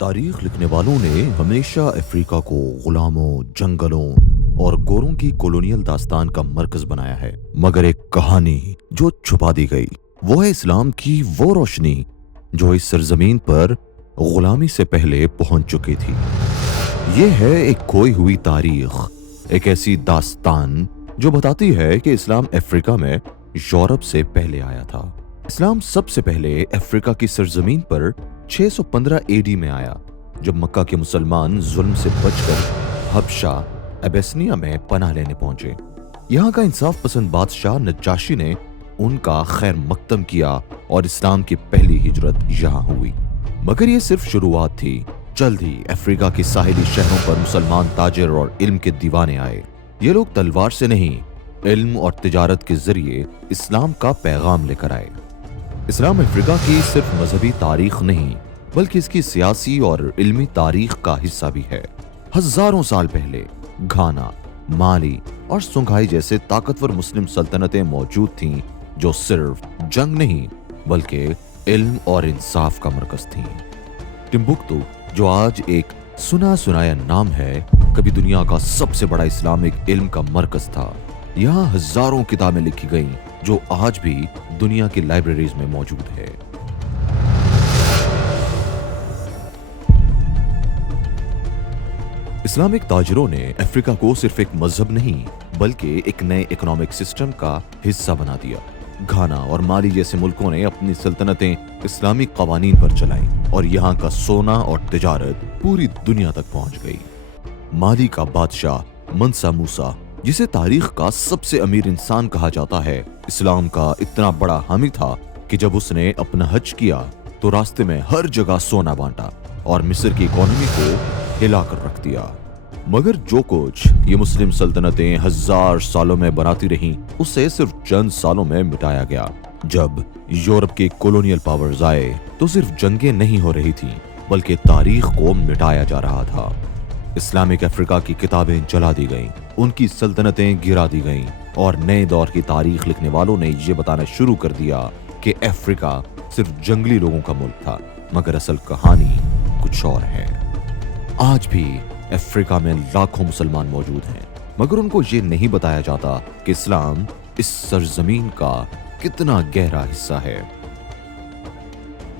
तारीख लिखने वालों ने हमेशा अफ्रीका को गुलामों, जंगलों और गोरों की कॉलोनियल दास्तान का मरकज बनाया है। मगर एक कहानी जो छुपा दी गई, वो है इस्लाम की वो रोशनी जो इस सरजमीन पर गुलामी से पहले पहुंच चुकी थी। ये है एक खोई हुई तारीख, एक ऐसी दास्तान जो बताती है कि इस्लाम अफ्रीका में यूरोप से पहले आया था। इस्लाम सबसे पहले अफ्रीका की सरजमीन पर 615 एडी में आया, जब मक्का के मुसलमान जुल्म से बचकर हबशा अबेसिनिया में पनाह लेने पहुंचे। यहाँ का इंसाफ पसंद बादशाह नज्जाशी ने उनका खैर मकदम किया और इस्लाम की पहली हिजरत यहाँ हुई। मगर ये सिर्फ शुरुआत थी। जल्द ही अफ्रीका के साहिली शहरों पर मुसलमान ताजिर और इल्म के दीवाने आए। ये लोग तलवार से नहीं, इल्म और तिजारत के जरिए इस्लाम का पैगाम लेकर आए। इस्लाम अफ्रीका की सिर्फ मजहबी तारीख नहीं, बल्कि इसकी सियासी और इल्मी तारीख का हिस्सा भी है। हजारों साल पहले घाना, माली और सुंघाई जैसे ताकतवर मुस्लिम सल्तनतें मौजूद थीं, जो सिर्फ जंग नहीं बल्कि इल्म और इंसाफ का मरकज थीं। टिम्बुक्तु, जो आज एक सुना सुनाया नाम है, कभी दुनिया का सबसे बड़ा इस्लामिक इल्म का मरकज था। यहाँ हजारों किताबें लिखी गईं, जो आज भी दुनिया की लाइब्रेरीज में मौजूद है। इस्लामिक ताजिरों ने अफ्रीका को सिर्फ एक मजहब नहीं, बल्कि एक नए इकोनॉमिक सिस्टम का हिस्सा बना दिया। घाना और माली जैसे मुल्कों ने अपनी सल्तनतें इस्लामी कवानीन पर चलाईं और यहाँ का सोना और तिजारत पूरी दुनिया तक पहुंच गई। माली का बादशाह मंसा मूसा, जिसे तारीख का सबसे अमीर इंसान कहा जाता है, इस्लाम का इतना बड़ा हामी था कि जब उसने अपना हज किया तो रास्ते में हर जगह सोना बांटा और मिस्र की इकोनॉमी को हिलाकर रख दिया। मगर जो कुछ ये मुस्लिम सल्तनतें हजार सालों में बनाती रहीं, उसे सिर्फ चंद सालों में मिटाया गया। जब यूरोप के कॉलोनियल पावर्स आए तो सिर्फ जंगें नहीं हो रही थीं, बल्कि तारीख को मिटाया जा रहा था। इस्लामिक अफ्रीका की किताबें जला दी गईं, उनकी सल्तनतें गिरा दी गईं और नए दौर की तारीख लिखने वालों ने ये बताना शुरू कर दिया कि अफ्रीका सिर्फ जंगली लोगों का मुल्क था, मगर असल कहानी कुछ और है। आज भी अफ्रीका में लाखों मुसलमान मौजूद हैं, मगर उनको ये नहीं बताया जाता कि इस्लाम इस सरजमीन का कितना गहरा हिस्सा है।